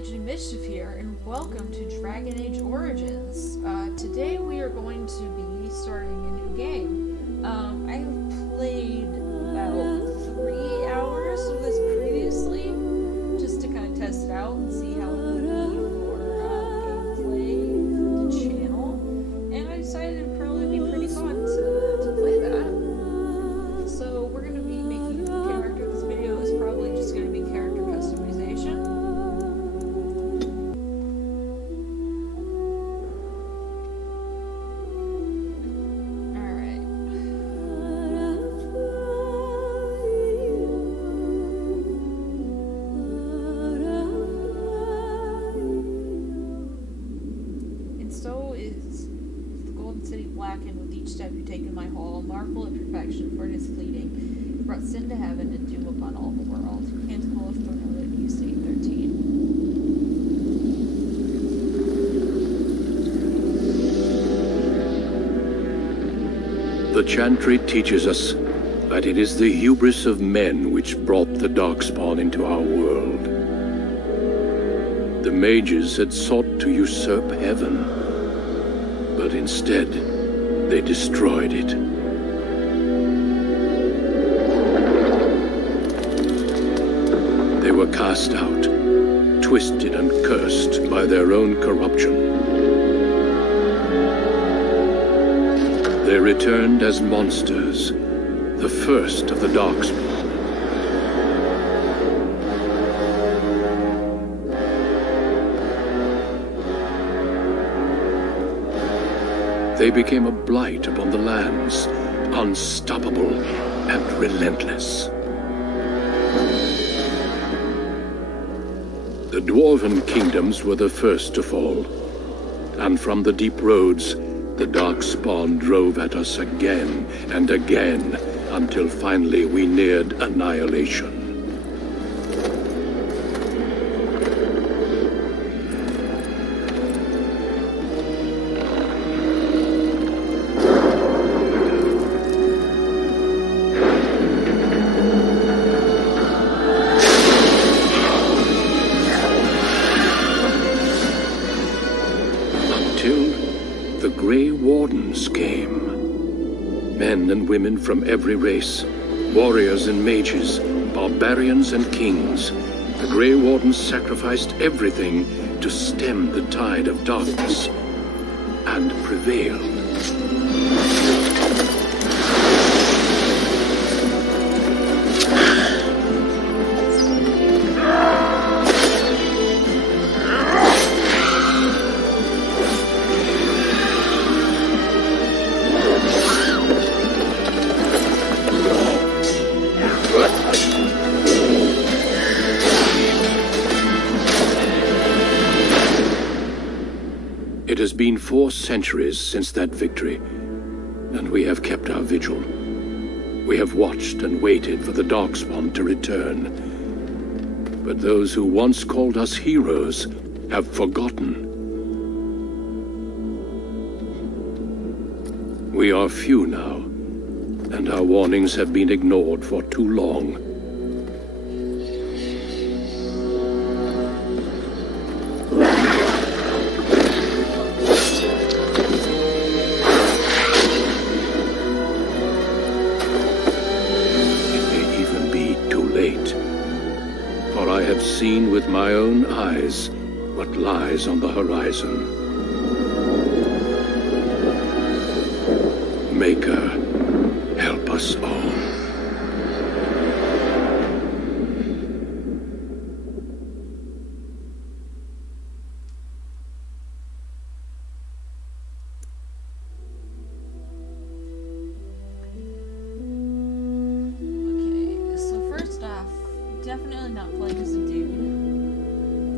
Legend Mischief here, and welcome to Dragon Age Origins. Today we are going to be starting a new game. I have played about 3 hours of this previously, just to kind of test it out and see how it would be for gameplay for the channel, and I decided it would probably be pretty fun to play that. So we're going to be making a character. This video is probably just going to be character customization. Marvel at perfection, for it is fleeting. It brought sin to heaven and doom upon all the world. Can't call us for another use 8:13. The chantry teaches us that it is the hubris of men which brought the darkspawn into our world. The mages had sought to usurp heaven, but instead they destroyed it. They were cast out, twisted and cursed by their own corruption. They returned as monsters, the first of the darkspawn. They became a blight upon the lands, unstoppable and relentless. The dwarven kingdoms were the first to fall, and from the deep roads, the darkspawn drove at us again and again, until finally we neared annihilation. The Grey Wardens came. Men and women from every race, warriors and mages, barbarians and kings. The Grey Wardens sacrificed everything to stem the tide of darkness, and prevailed. It has been 4 centuries since that victory, and we have kept our vigil. We have watched and waited for the darkspawn to return. But those who once called us heroes have forgotten. We are few now, and our warnings have been ignored for too long. Seen with my own eyes what lies on the horizon. Maker, help us all. Okay, so first off, definitely not playing as a dude.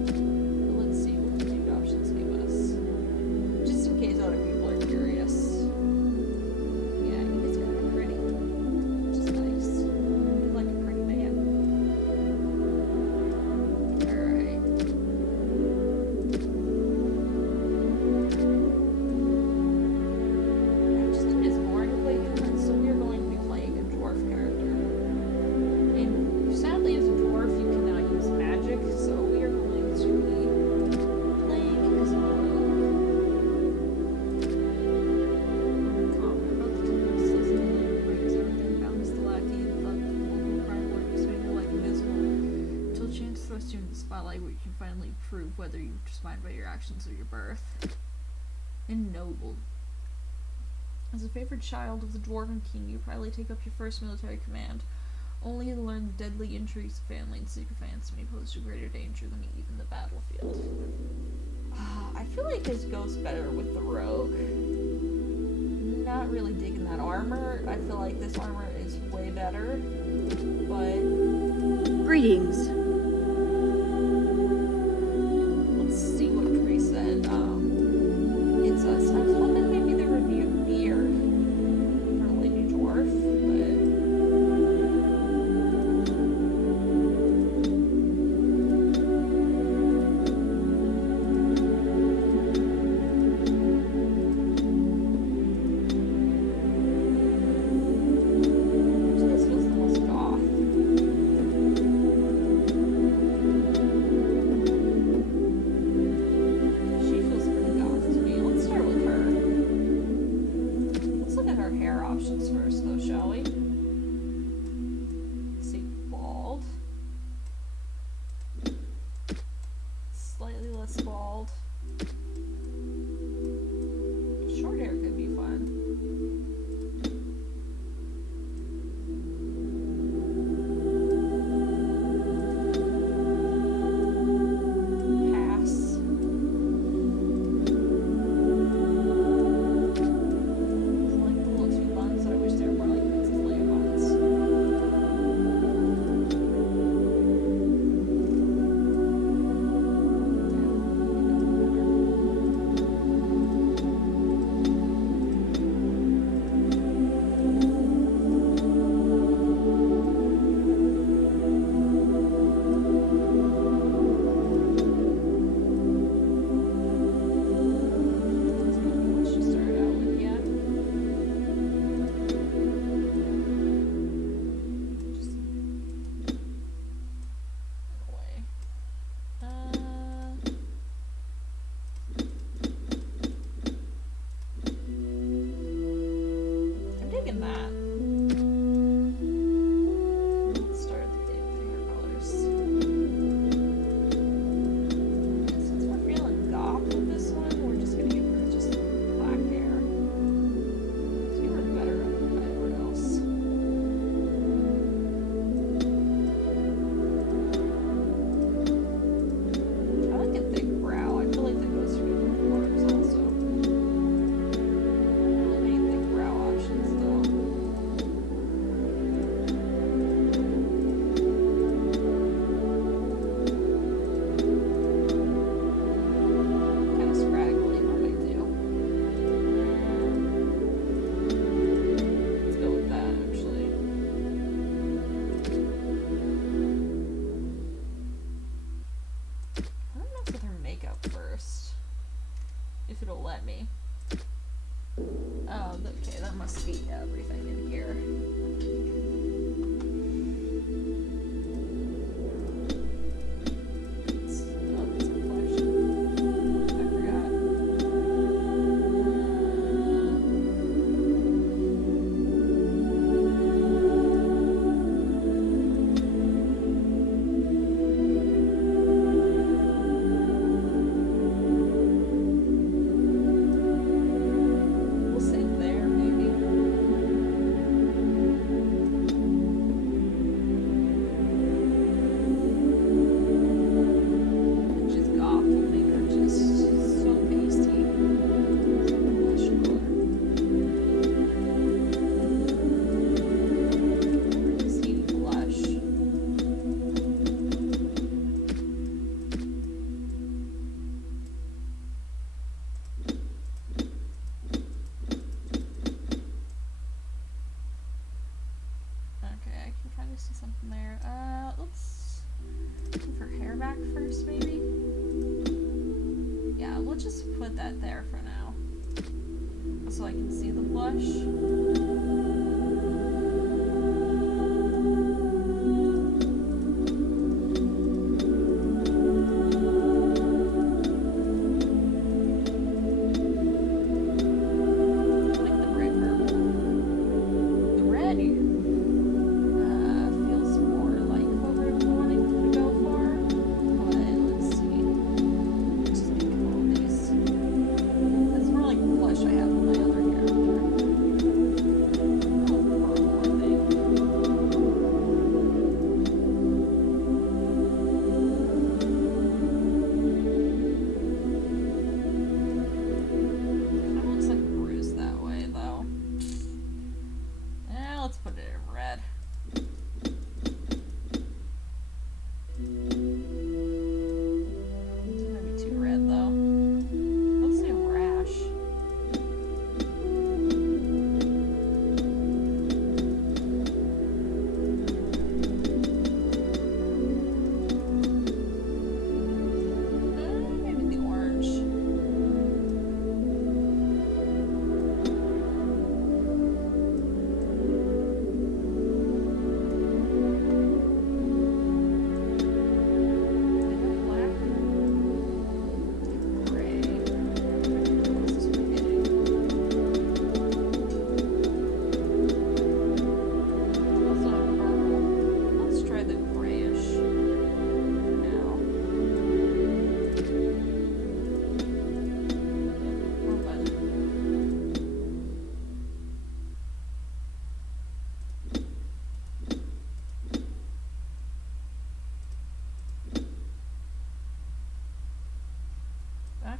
But let's see what the dude options give us. Just in case other people are curious. Yeah, he is kind of pretty. Which is nice. He's like a pretty man. Alright. Just it is boring to play humans, so we are going to be playing a dwarf character. And sadly, as a dwarf, you cannot use magic, spotlight where you can finally prove whether you're defined by your actions or your birth. Ennobled. As a favored child of the Dwarven King, you probably take up your first military command, only to learn the deadly intrigues of family and sycophants may pose a greater danger than even the battlefield. I feel like this goes better with the rogue. Not really digging that armor. I feel like this armor is way better, but... Greetings. Let's see what Tree said. It says, I was hoping maybe there would be a beard for Lady Dwarf, must be everything in here. So I can see the blush. Feels more like what we're wanting to go for, but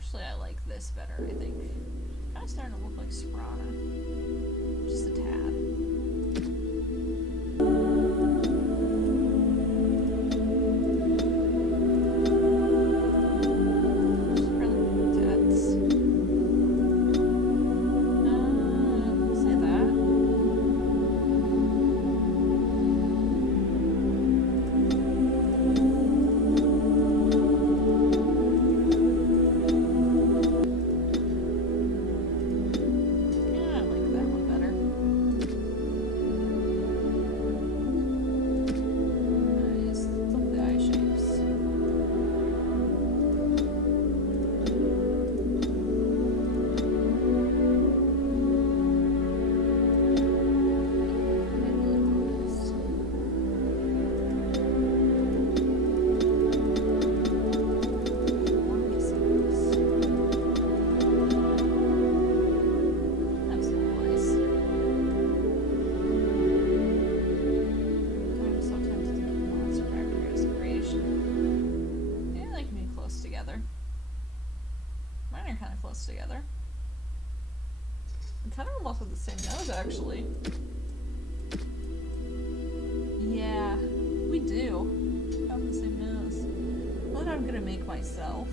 Actually, I like this better, I think. Kind of starting to look like Serana. Just a tad. Together. We kind of almost have the same nose, actually. Yeah, we do. We have the same nose. What I'm gonna make myself.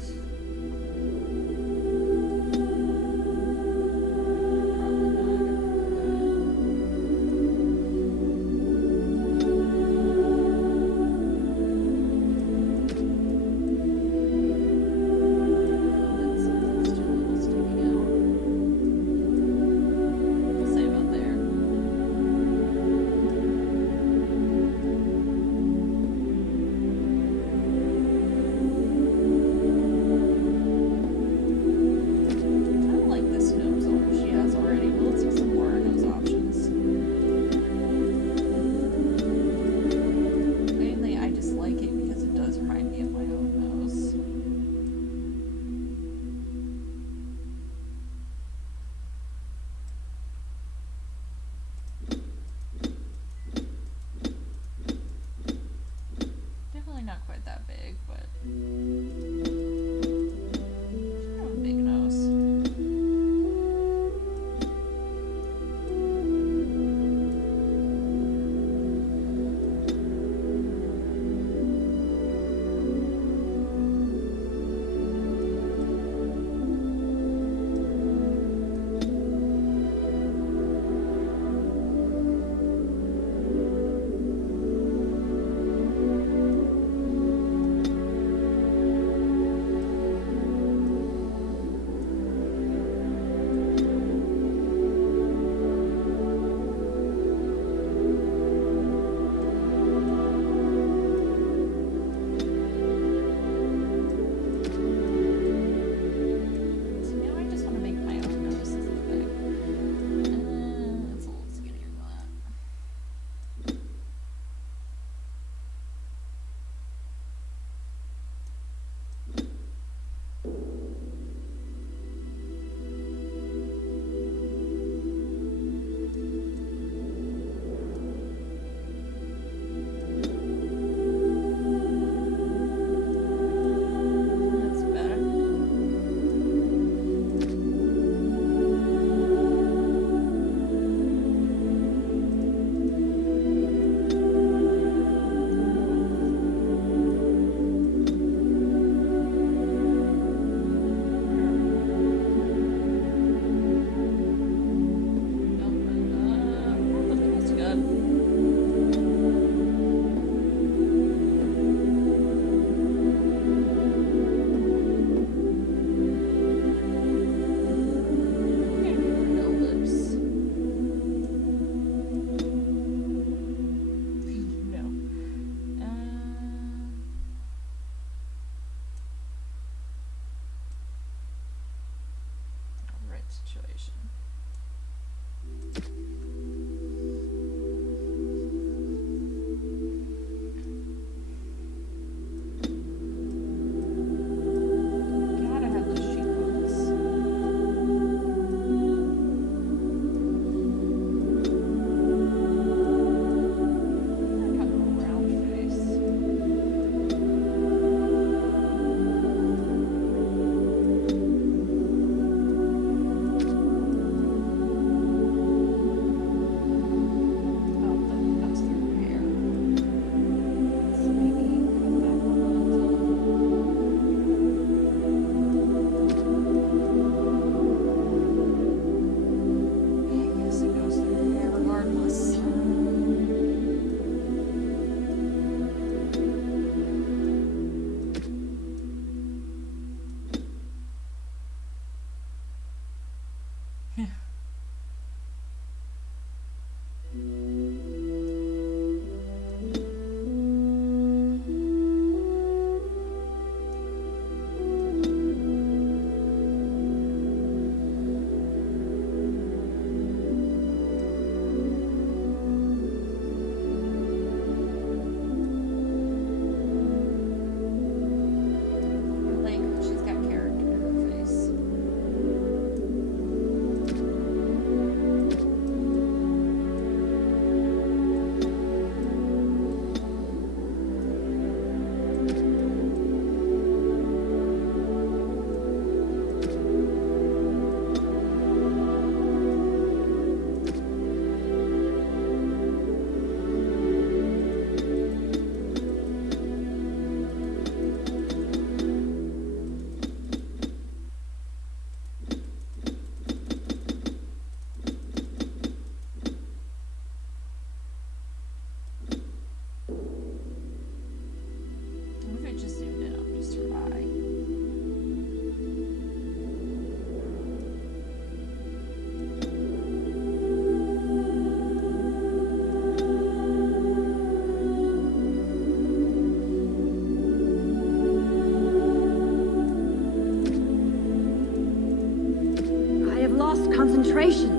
infiltration.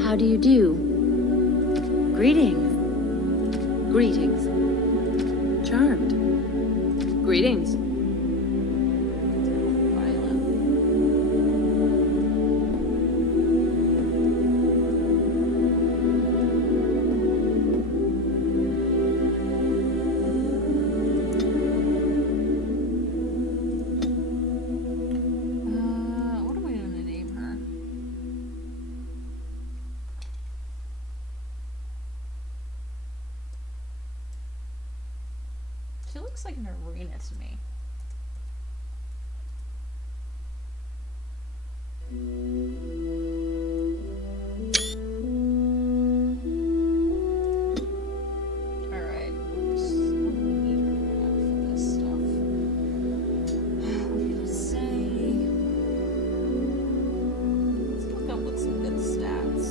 How do you do? Greetings. Greetings. Charmed. Greetings. She looks like an arena to me. Alright, what do we need her to have for this stuff? What did it say? Let's look up with some good stats.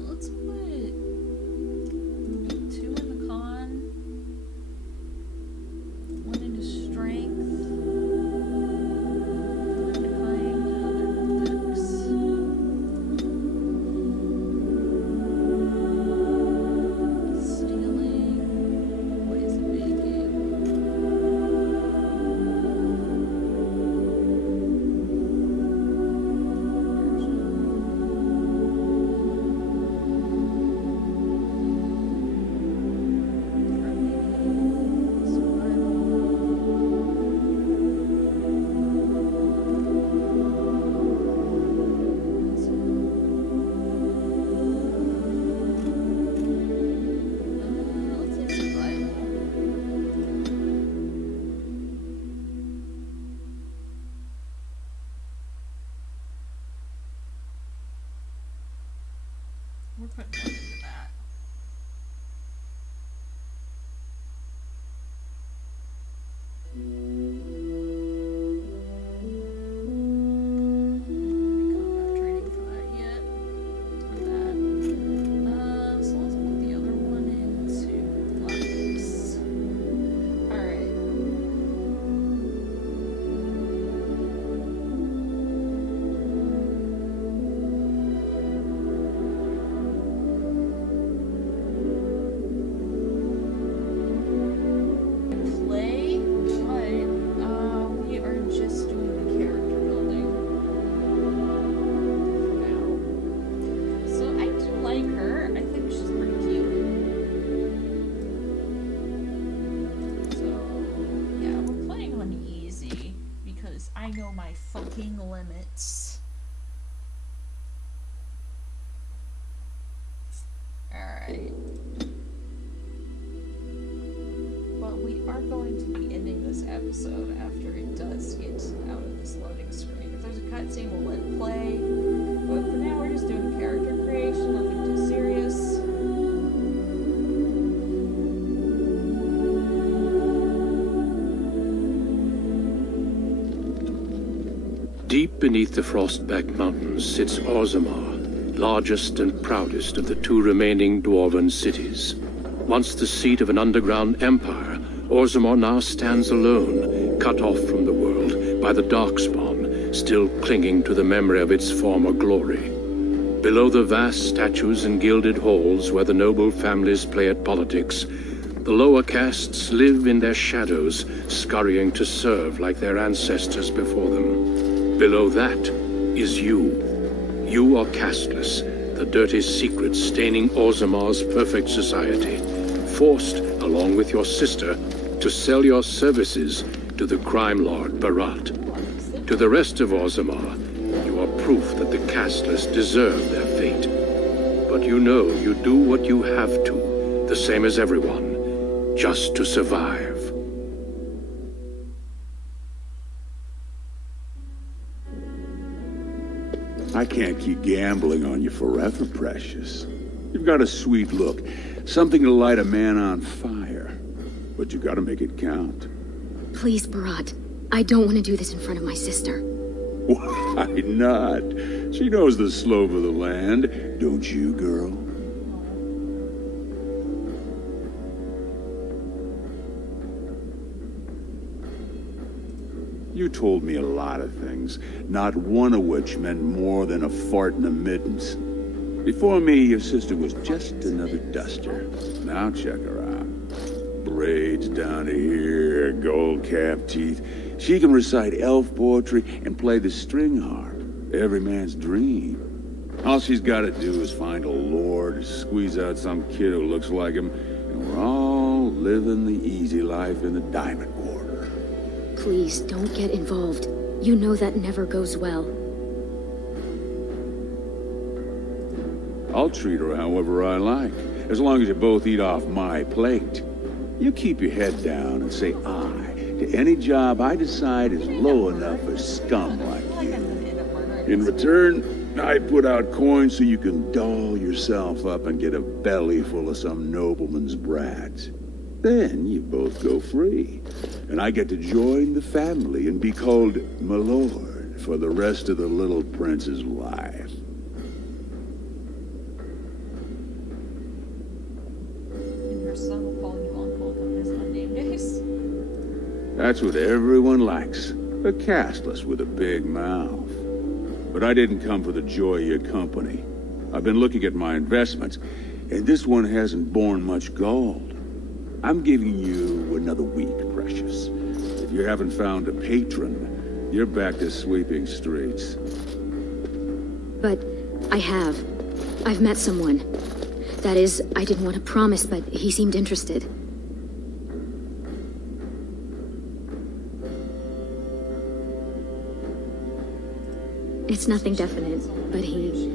Let's put 2 in the con, 1 into strength, 1 into kind, 1 into dex. Stealing, ways of making. We're putting 1 into that. We can't have training for that yet. Or that. So let's put the other one into Lux. Alright. I know my fucking limits. Alright. But we are going to be ending this episode after it does get out of this loading screen. If there's a cutscene, we'll let it play. But for now, we're just doing character creation, nothing too serious. Deep beneath the Frostback Mountains sits Orzammar, largest and proudest of the 2 remaining dwarven cities. Once the seat of an underground empire, Orzammar now stands alone, cut off from the world by the Darkspawn, still clinging to the memory of its former glory. Below the vast statues and gilded halls where the noble families play at politics, the lower castes live in their shadows, scurrying to serve like their ancestors before them. Below that is you. You are casteless, the dirty secret staining Orzammar's perfect society, forced along with your sister, to sell your services to the crime lord Barat. To the rest of Orzammar, you are proof that the casteless deserve their fate. But you know you do what you have to, the same as everyone, just to survive. I can't keep gambling on you forever, Precious. You've got a sweet look, something to light a man on fire. But you gotta make it count. Please, Barat. I don't want to do this in front of my sister. Why not? She knows the slope of the land, don't you, girl? You told me a lot of things, not one of which meant more than a fart in the middens. Before me, your sister was just another duster. Now check her out. Braids down to here, gold-capped teeth. She can recite elf poetry and play the string harp. Every man's dream. All she's got to do is find a lord, squeeze out some kid who looks like him, and we're all living the easy life in the Diamond Quarter. Please, don't get involved. You know that never goes well. I'll treat her however I like, as long as you both eat off my plate. You keep your head down and say aye to any job I decide is low enough for scum like you. In return, I put out coins so you can doll yourself up and get a belly full of some nobleman's brats. Then you both go free, and I get to join the family and be called my lord for the rest of the little prince's life. And her son will call you uncle on his unnamed days. That's what everyone likes. A casteless with a big mouth. But I didn't come for the joy of your company. I've been looking at my investments, and this one hasn't borne much gold. I'm giving you another week, Precious. If you haven't found a patron, you're back to sweeping streets. But I have. I've met someone. That is, I didn't want to promise, but he seemed interested. It's nothing definite, but he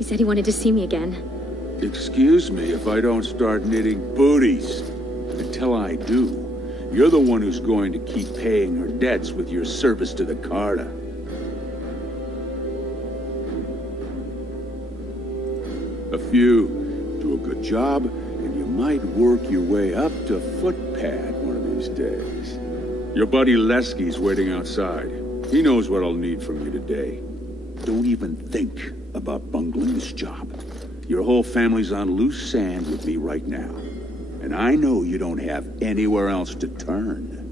said he wanted to see me again. Excuse me if I don't start knitting booties. Until I do, you're the one who's going to keep paying her debts with your service to the Carta. A few do a good job, and you might work your way up to footpad one of these days. Your buddy Lesky's waiting outside. He knows what I'll need from you today. Don't even think about bungling this job. Your whole family's on loose sand with me right now. And I know you don't have anywhere else to turn.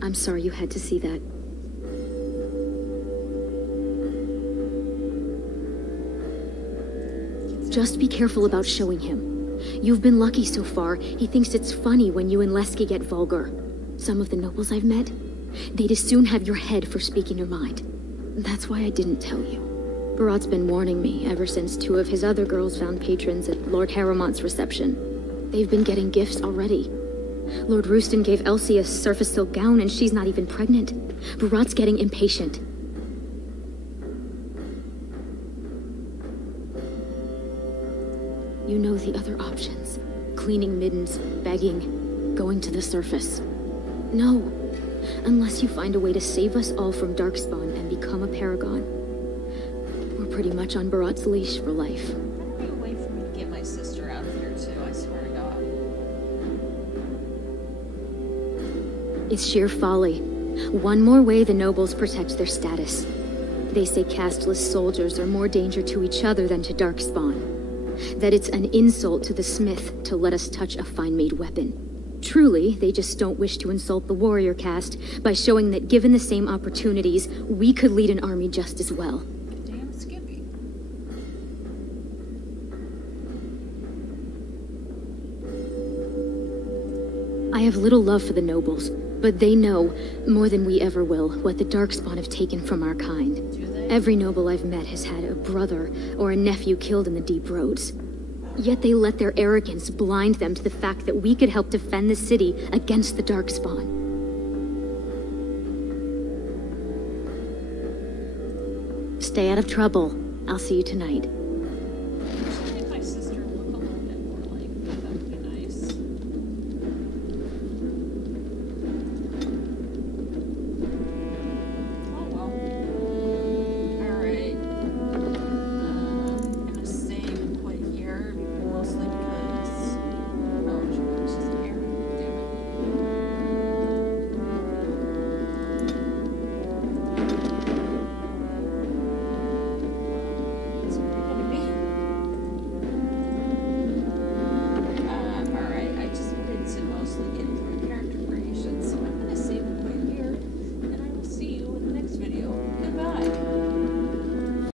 I'm sorry you had to see that. Just be careful about showing him. You've been lucky so far. He thinks it's funny when you and Lesky get vulgar. Some of the nobles I've met, they'd as soon have your head for speaking your mind. That's why I didn't tell you. Barat's been warning me ever since 2 of his other girls found patrons at Lord Harrowmont's reception. They've been getting gifts already. Lord Rooston gave Elsie a surface silk gown and she's not even pregnant. Barat's getting impatient. You know the other options. Cleaning middens, begging, going to the surface. No, unless you find a way to save us all from Darkspawn and become a paragon. We're pretty much on Barat's leash for life. There'd be a way for me to get my sister out of here too, I swear to God. It's sheer folly. One more way the nobles protect their status. They say casteless soldiers are more danger to each other than to Darkspawn. That it's an insult to the smith to let us touch a fine-made weapon. Truly, they just don't wish to insult the warrior caste by showing that given the same opportunities, we could lead an army just as well. Damn Skippy. I have little love for the nobles, but they know, more than we ever will, what the Darkspawn have taken from our kind. Do they? Every noble I've met has had a brother or a nephew killed in the deep roads. Yet they let their arrogance blind them to the fact that we could help defend the city against the Darkspawn. Stay out of trouble. I'll see you tonight.